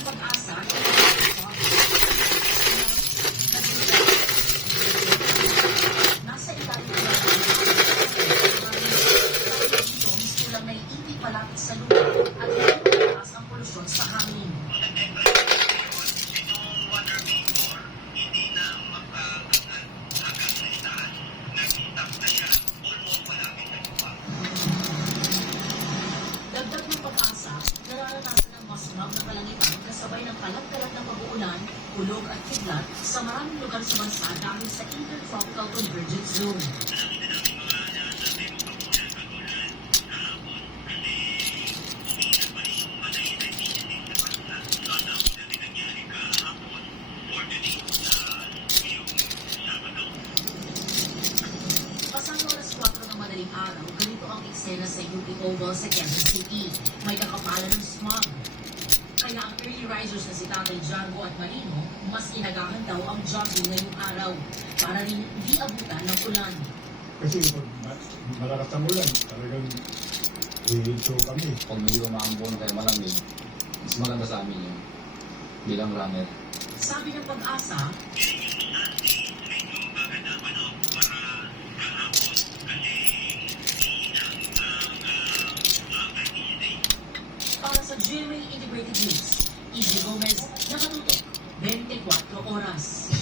ng pag-asa, nasa ilalim ng kulang na iibig malapit sa lupa at mataas ang polusyon sa hangin. Dagdag ng pag-asa, nararanasan ng masmag na kalangitan kasabay ng kalat-kalat ng pag-uulan, hulog at kidlat sa maraming lugar sa bansa dahil sa Intertropical Convergence Zone. Pasang oras 4 ng madaling araw, ganito ang eksena sa UP Oval sa Quezon City. May kakapalan ng smog. Kaya ang early risers na si Tatay Jango at Marino, mas inagahan daw ang jogging ngayong araw para rin hindi abutan ng ulan. Kasi pag malakas ang ulan, talagang show kami. Pag medyo umaambon kaya malamig, mas maganda sa amin yun bilang runner. Sabi ng pag-asa, para sa GMA Integrated News, Izzy Gomez, nakatutok, 24 oras.